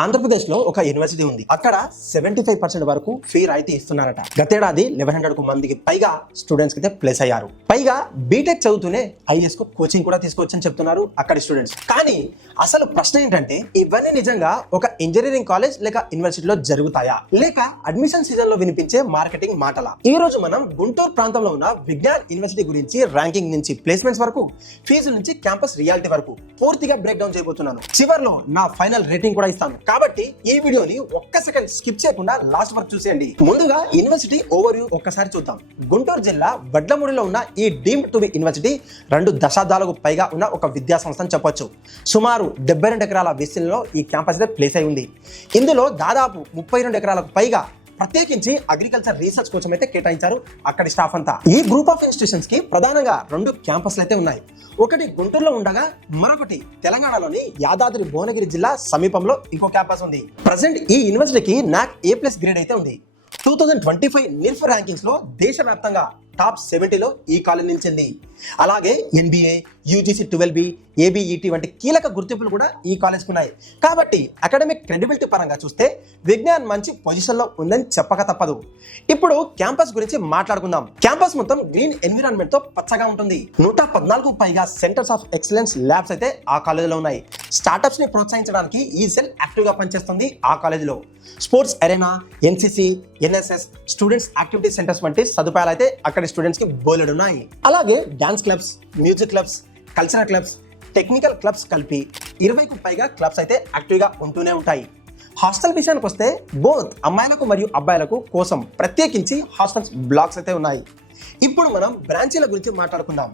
ఆంధ్రప్రదేశ్లో ఒక యూనివర్సిటీ ఉంది. అక్కడ 75% వరకు ఫీ రాయితీ ఇస్తున్నారట. గతేడాది 1100 మందికి పైగా స్టూడెంట్స్ అయితే ప్లేస్ అయ్యారు. పైగా బీటెక్ చదువుతూనే ఐఏఎస్ కోచింగ్ కూడా తీసుకోవచ్చని చెప్తున్నారు అక్కడి స్టూడెంట్స్. కానీ అసలు ప్రశ్న ఏంటంటే, ఇవన్నీ నిజంగా ఒక ఇంజనీరింగ్ కాలేజ్ లేక యూనివర్సిటీలో జరుగుతాయా, లేక అడ్మిషన్ సీజన్ లో వినిపించే మార్కెటింగ్ మాటలా? ఈ రోజు మనం గుంటూరు ప్రాంతంలో ఉన్న విజ్ఞాన్ యూనివర్సిటీ గురించి ర్యాంకింగ్ నుంచి ప్లేస్మెంట్స్ వరకు, ఫీజు నుంచి క్యాంపస్ రియాలిటీ వరకు పూర్తిగా బ్రేక్ డౌన్ చేయబోతున్నాను. చివర్లో నా ఫైనల్ రేటింగ్ కూడా ఇస్తాను. కాబట్టి ఈ వీడియోని ఒక్క సెకండ్ స్కిప్ చేయకుండా లాస్ట్ వరకు చూసేయండి. ముందుగా యూనివర్సిటీ ఓవర్ వ్యూ ఒక్కసారి చూద్దాం. గుంటూరు జిల్లా వడ్లమూడిలో ఉన్న ఈ డీమ్డ్ టు బి యూనివర్సిటీ 2 దశాబ్దాలకు పైగా ఉన్న ఒక విద్యా సంస్థ అని చెప్పొచ్చు. సుమారు 72 ఎకరాల విస్తీర్ణంలో ఈ క్యాంపస్ ప్లేస్ అయి ఉంది. ఇందులో దాదాపు 32 ఎకరాలకు పైగా ప్రత్యేకించి అగ్రికల్చర్ రీసెర్చ్ కోసం అయితే కేటాయించారు అక్కడి స్టాఫ్ అంతా. ఈ గ్రూప్ ఆఫ్ ఇన్స్టిట్యూషన్స్ కి ప్రధానంగా 2 క్యాంపస్లు అయితే ఉన్నాయి. ఒకటి గుంటూరులో ఉండగా మరొకటి తెలంగాణలోని యాదాద్రి భువనగిరి జిల్లా సమీపంలో ఇంకో క్యాంపస్ ఉంది. ప్రజెంట్ ఈ యూనివర్సిటీకి NAC A+ గ్రేడ్ అయితే ఉంది. 2025 NIRF ర్యాంకింగ్స్ లో దేశవ్యాప్తంగా టాప్ 70లో ఈ కాలేజ్ నిలిచింది. అలాగే NBA, UGC 12B, ABET వంటి కీలక గుర్తింపులు కూడా ఈ కాలేజ్కి ఉన్నాయి. కాబట్టి అకాడమిక్ క్రెడిబిలిటీ పరంగా చూస్తే విజ్ఞాన్ మంచి పొజిషన్లో ఉందని చెప్పక తప్పదు. ఇప్పుడు క్యాంపస్ గురించి మాట్లాడుకుందాం. క్యాంపస్ మొత్తం గ్రీన్ ఎన్విరాన్మెంట్ తో పచ్చగా ఉంటుంది. 114కు పైగా సెంటర్స్ ఆఫ్ ఎక్సలెన్స్ ల్యాబ్స్ అయితే ఆ కాలేజీలో ఉన్నాయి. స్టార్టప్స్ ని ప్రోత్సహించడానికి ఈ సెల్ యాక్టివ్ గా పనిచేస్తుంది ఆ కాలేజీలో. Sports arena, NCC, NSS, students activity centres వంటి సదుపాయాలు అయితే అక్కడి స్టూడెంట్స్ కి బోలెడు ఉన్నాయి. అలాగే dance clubs, music clubs, cultural clubs, technical clubs కలిపి 20కు పైగా క్లబ్స్ అయితే యాక్టివ్ గా ఉంటూనే ఉంటాయి. హాస్టల్ విషయానికి వస్తే బోత్ అమ్మాయిలకు మరియు అబ్బాయిలకు కోసం ప్రత్యేకించి హాస్టల్స్ బ్లాక్స్ అయితే ఉన్నాయి. ఇప్పుడు మనం బ్రాంచీల గురించి మాట్లాడుకుందాం.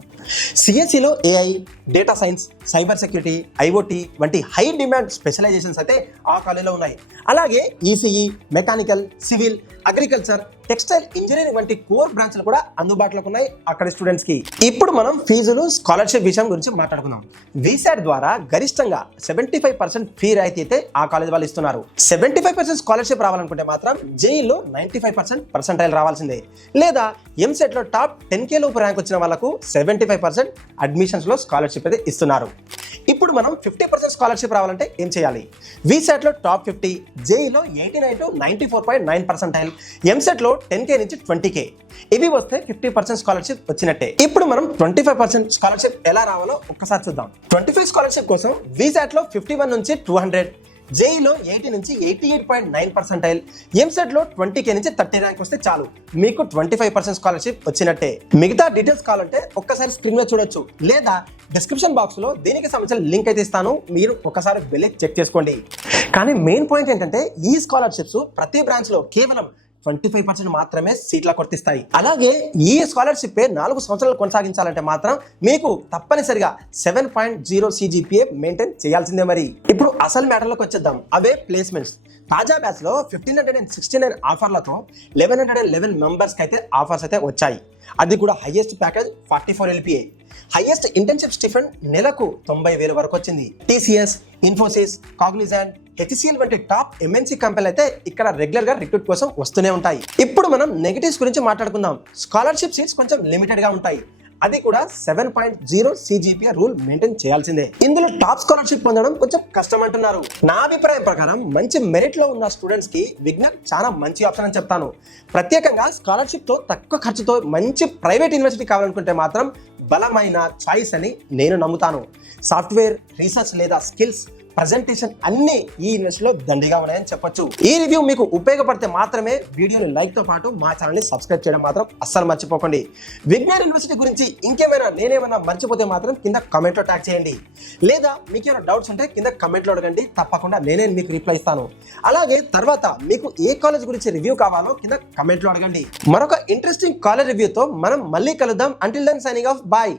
CSEలో AI, data science, cyber security, IoT వంటి హై డిమాండ్ స్పెషలైజేషన్స్ అయితే ఆ కాలేజీలో ఉన్నాయి. అలాగే ECE, mechanical, civil, agriculture, textile engineering వంటి కోర్ బ్రాంచ్లు కూడా అందుబాటులోకి ఉన్నాయి అక్కడి స్టూడెంట్స్ కి. ఇప్పుడు మనం ఫీజులు, స్కాలర్షిప్ విషయం గురించి మాట్లాడుకుందాం. VSAT ద్వారా గరిష్టంగా 75% ఫీ రాయితీ అయితే ఆ కాలేజ్ వాళ్ళు ఇస్తున్నారు. 75% స్కాలర్షిప్ రావాలనుకుంటే మాత్రం JEEలో 95% పర్సెంటైల్ రావాల్సిందే. లేదా MSET లో టాప్ 10K లోపు ర్యాంక్ వచ్చిన వాళ్ళకు 75% అడ్మిషన్స్ లో స్కాలర్షిప్ అయితే ఇస్తున్నారు. ఇప్పుడు మనం 50% స్కాలర్షిప్ రావాలంటే ఏం చేయాలి? VSAT లో టాప్ 50, JEEలో 89 to 94.9 పర్సెంటైల్, MSET లో 10K నుంచి 20K. ఇవి వస్తే 50% స్కాలర్షిప్ వచ్చినట్టే. ఇప్పుడు మనం 25% స్కాలర్షిప్ ఎలా రావాలో ఒక్కసారి చూద్దాం. 25 స్కాలర్షిప్ కోసం VSAT లో 51 నుంచి 200, JEEలో 80 నుంచి 88.9 పర్సెంటైల్, MSET లో 20K నుంచి 30 ర్యాంక్ వస్తే చాలు, మీకు 25% స్కాలర్షిప్ వచ్చినట్టే. మిగతా డీటెయిల్స్ కావాలంటే ఒక్కసారి స్క్రీన్ మీద చూడొచ్చు, లేదా డిస్క్రిప్షన్ బాక్స్ లో దీనికి సంబంధించిన లింక్ అయితే ఇస్తాను, మీరు ఒక్కసారి వెళ్ళి చెక్ చేసుకోండి. కానీ మెయిన్ పాయింట్ ఏంటంటే, ఈ స్కాలర్షిప్స్ ప్రతి బ్రాంచ్ లో కేవలం 25% మాత్రమే సీట్లకు వర్తిస్తాయి. అలాగే ఈ స్కాలర్షిప్ 4 సంవత్సరాలు కొనసాగించాలంటే మాత్రం మీకు తప్పనిసరిగా 7.0 CGPA మెయింటైన్ చేయాల్సిందే. మరి ఇప్పుడు అసలు మ్యాటర్లోకి వచ్చేద్దాం. అవే ప్లేస్మెంట్స్. తాజా బ్యాచ్ లో 1569 ఆఫర్లతో 1111 మెంబర్స్ కి అయితే ఆఫర్స్ అయితే వచ్చాయి. అది కూడా highest package 44 LPA. Highest internship stipend నెలకు 90,000 వరకు వచ్చింది. TCS, ఇన్ఫోసిస్, కాగ్నిజెంట్, HCL వంటి టాప్ MNC కంపెనీలు అయితే ఇక్కడ రెగ్యులర్ గా రిక్రూట్ కోసం వస్తూనే ఉంటాయి. ఇప్పుడు మనం నెగటివ్స్ గురించి మాట్లాడుకుందాం. స్కాలర్షిప్ సీట్స్ కొంచెం లిమిటెడ్ గా ఉంటాయి. అది కూడా 7.0 CGPA రూల్ మెయింటైన్ చేయాల్సిందే. ఇందులో టాప్ స్కాలర్షిప్ పొందడం కొంచెం కష్టం అంటున్నారు. నా అభిప్రాయం ప్రకారం మంచి మెరిట్ లో ఉన్న స్టూడెంట్స్ కి విజ్ఞాన్ చాలా మంచి ఆప్షన్ అని చెప్తాను. ప్రత్యేకంగా స్కాలర్షిప్ తో తక్కువ ఖర్చుతో మంచి ప్రైవేట్ యూనివర్సిటీ కావాలనుకుంటే మాత్రం బలమైన చాయిస్ అని నేను నమ్ముతాను. సాఫ్ట్వేర్, రీసెర్చ్ లేదా స్కిల్స్, ప్రజెంటేషన్ అన్ని ఈ యూనివర్సిటీలో దండిగా ఉన్నాయని చెప్పొచ్చు. ఈ రివ్యూ మీకు ఉపయోగపడితే మాత్రమే వీడియోని లైక్ తో పాటు మా ఛానల్ని సబ్స్క్రైబ్ చేయడం మాత్రం అస్సలు మర్చిపోకండి. విజ్ఞాన్ యూనివర్సిటీ గురించి ఇంకేమైనా నేనేమైనా మర్చిపోతే మాత్రం కింద కమెంట్ లో ట్యాగ్ చేయండి, లేదా మీకు ఏమైనా డౌట్స్ ఉంటే కింద కమెంట్ లో అడగండి, తప్పకుండా నేనే మీకు రిప్లై ఇస్తాను. అలాగే తర్వాత మీకు ఏ కాలేజ్ గురించి రివ్యూ కావాలో కింద కమెంట్ లో అడగండి. మరొక ఇంట్రెస్టింగ్ కాలేజ్ రివ్యూతో మనం మళ్ళీ కలుద్దాం. Until then signing off, bye.